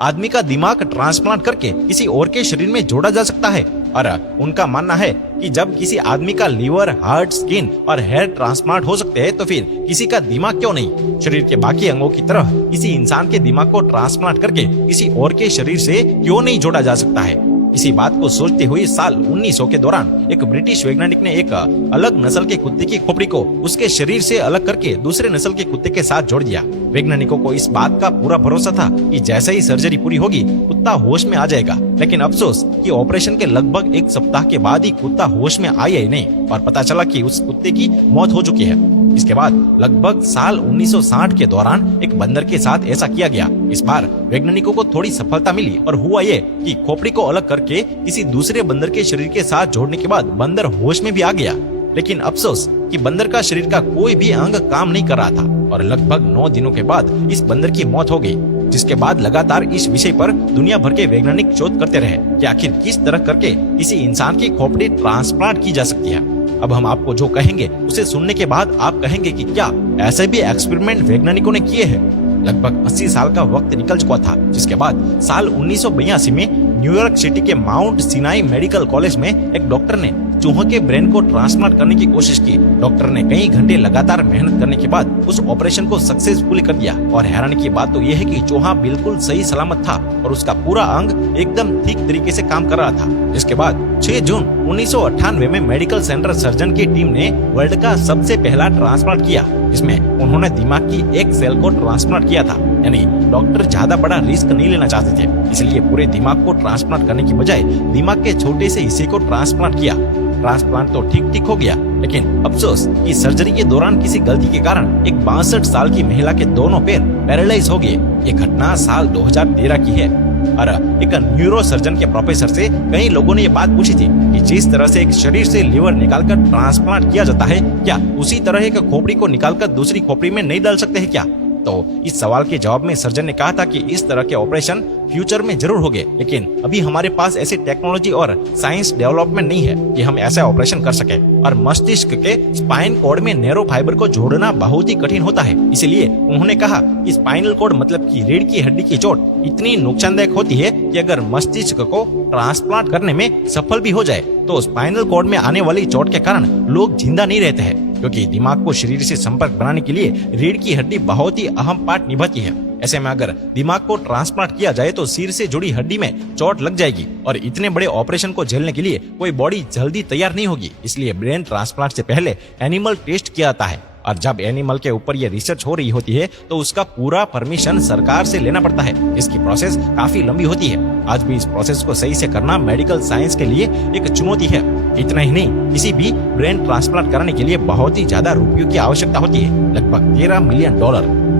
आदमी का दिमाग ट्रांसप्लांट करके किसी और के शरीर में जोड़ा जा सकता है। और उनका मानना है कि जब किसी आदमी का लीवर, हार्ट, स्किन और हेयर ट्रांसप्लांट हो सकते हैं तो फिर किसी का दिमाग क्यों नहीं। शरीर के बाकी अंगों की तरह किसी इंसान के दिमाग को ट्रांसप्लांट करके किसी और के शरीर से क्यों नहीं जोड़ा जा सकता है। इसी बात को सोचते हुए साल 1900 के दौरान एक ब्रिटिश वैज्ञानिक ने एक अलग नस्ल के कुत्ते की खोपड़ी को उसके शरीर से अलग करके दूसरे नस्ल के कुत्ते के साथ जोड़ दिया। वैज्ञानिकों को इस बात का पूरा भरोसा था कि जैसे ही सर्जरी पूरी होगी कुत्ता होश में आ जाएगा, लेकिन अफसोस कि ऑपरेशन के लगभग एक सप्ताह के बाद ही कुत्ता होश में आया ही नहीं और पता चला कि उस कुत्ते की मौत हो चुकी है। इसके बाद लगभग साल 1960 के दौरान एक बंदर के साथ ऐसा किया गया। इस बार वैज्ञानिकों को थोड़ी सफलता मिली और हुआ ये कि खोपड़ी को अलग करके किसी दूसरे बंदर के शरीर के साथ जोड़ने के बाद बंदर होश में भी आ गया। लेकिन अफसोस कि बंदर का शरीर का कोई भी अंग काम नहीं कर रहा था और लगभग 9 दिनों के बाद इस बंदर की मौत हो गई। जिसके बाद लगातार इस विषय पर दुनिया भर के वैज्ञानिक शोध करते रहे कि आखिर किस तरह करके किसी इंसान की खोपड़ी ट्रांसप्लांट की जा सकती है। अब हम आपको जो कहेंगे उसे सुनने के बाद आप कहेंगे कि क्या ऐसे भी एक्सपेरिमेंट वैज्ञानिकों ने किए हैं। लगभग 80 साल का वक्त निकल चुका था, जिसके बाद साल 1982 में न्यूयॉर्क सिटी के माउंट सिनाई मेडिकल कॉलेज में एक डॉक्टर ने चूहों के ब्रेन को ट्रांसप्लांट करने की कोशिश की। डॉक्टर ने कई घंटे लगातार मेहनत करने के बाद उस ऑपरेशन को सक्सेसफुली कर दिया और हैरानी की बात तो यह है कि चूहा बिल्कुल सही सलामत था और उसका पूरा अंग एकदम ठीक तरीके से काम कर रहा था। जिसके बाद 6 जून 1998 में मेडिकल सेंटर सर्जन की टीम ने वर्ल्ड का सबसे पहला ट्रांसप्लांट किया, जिसमें उन्होंने दिमाग की एक सेल को ट्रांसप्लांट किया था। यानी डॉक्टर ज्यादा बड़ा रिस्क नहीं लेना चाहते थे, इसलिए पूरे दिमाग को ट्रांसप्लांट करने की बजाय दिमाग के छोटे से हिस्से को ट्रांसप्लांट किया। ट्रांसप्लांट तो ठीक हो गया, लेकिन अफसोस कि सर्जरी के दौरान किसी गलती के कारण एक 62 साल की महिला के दोनों पैर पैरालाइज हो गए। ये घटना साल 2013 की है और एक न्यूरो सर्जन के प्रोफेसर से कई लोगों ने ये बात पूछी थी कि जिस तरह से एक शरीर से लीवर निकालकर ट्रांसप्लांट किया जाता है, क्या उसी तरह एक खोपड़ी को निकालकर दूसरी खोपड़ी में नहीं डाल सकते हैं क्या। तो इस सवाल के जवाब में सर्जन ने कहा था कि इस तरह के ऑपरेशन फ्यूचर में जरूर होंगे, लेकिन अभी हमारे पास ऐसी टेक्नोलॉजी और साइंस डेवलपमेंट नहीं है कि हम ऐसा ऑपरेशन कर सके। और मस्तिष्क के स्पाइन कॉर्ड में नैरो फाइबर को जोड़ना बहुत ही कठिन होता है, इसलिए उन्होंने कहा कि स्पाइनल कॉर्ड मतलब कि रीढ़ की हड्डी की चोट इतनी नुकसानदायक होती है कि अगर मस्तिष्क को ट्रांसप्लांट करने में सफल भी हो जाए तो स्पाइनल कॉर्ड में आने वाली चोट के कारण लोग जिंदा नहीं रहते हैं, क्योंकि दिमाग को शरीर से संपर्क बनाने के लिए रीढ़ की हड्डी बहुत ही अहम पार्ट निभाती है। ऐसे में अगर दिमाग को ट्रांसप्लांट किया जाए तो सिर से जुड़ी हड्डी में चोट लग जाएगी और इतने बड़े ऑपरेशन को झेलने के लिए कोई बॉडी जल्दी तैयार नहीं होगी। इसलिए ब्रेन ट्रांसप्लांट से पहले एनिमल टेस्ट किया जाता है और जब एनिमल के ऊपर ये रिसर्च हो रही होती है तो उसका पूरा परमिशन सरकार से लेना पड़ता है। इसकी प्रोसेस काफी लंबी होती है। आज भी इस प्रोसेस को सही से करना मेडिकल साइंस के लिए एक चुनौती है। इतना ही नहीं, किसी भी ब्रेन ट्रांसप्लांट कराने के लिए बहुत ही ज्यादा रुपयों की आवश्यकता होती है, लगभग $13 मिलियन।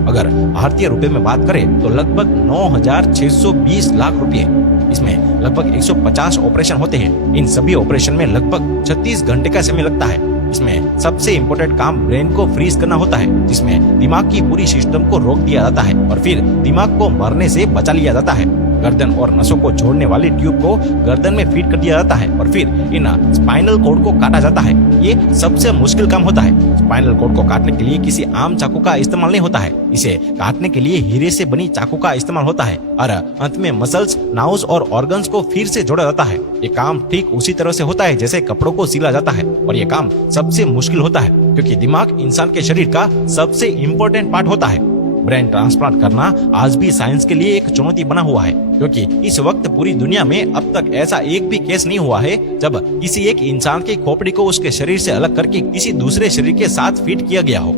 अगर भारतीय रुपए में बात करें तो लगभग 9,620 लाख रुपए। इसमें लगभग 150 ऑपरेशन होते हैं। इन सभी ऑपरेशन में लगभग 36 घंटे का समय लगता है। इसमें सबसे इम्पोर्टेंट काम ब्रेन को फ्रीज करना होता है, जिसमें दिमाग की पूरी सिस्टम को रोक दिया जाता है और फिर दिमाग को मरने से बचा लिया जाता है। गर्दन और नसों को जोड़ने वाली ट्यूब को गर्दन में फीड कर दिया जाता है और फिर इन स्पाइनल कॉर्ड को काटा जाता है। ये सबसे मुश्किल काम होता है। स्पाइनल कॉर्ड को काटने के लिए किसी आम चाकू का इस्तेमाल नहीं होता है, इसे काटने के लिए हीरे से बनी चाकू का इस्तेमाल होता है और अंत में मसल्स, नाउस और ऑर्गन्स को फिर से जोड़ा जाता है। ये काम ठीक उसी तरह से होता है जैसे कपड़ों को सिला जाता है और ये काम सबसे मुश्किल होता है, क्योंकि दिमाग इंसान के शरीर का सबसे इम्पोर्टेंट पार्ट होता है। ब्रेन ट्रांसप्लांट करना आज भी साइंस के लिए एक चुनौती बना हुआ है, क्योंकि इस वक्त पूरी दुनिया में अब तक ऐसा एक भी केस नहीं हुआ है जब किसी एक इंसान की खोपड़ी को उसके शरीर से अलग करके किसी दूसरे शरीर के साथ फिट किया गया हो।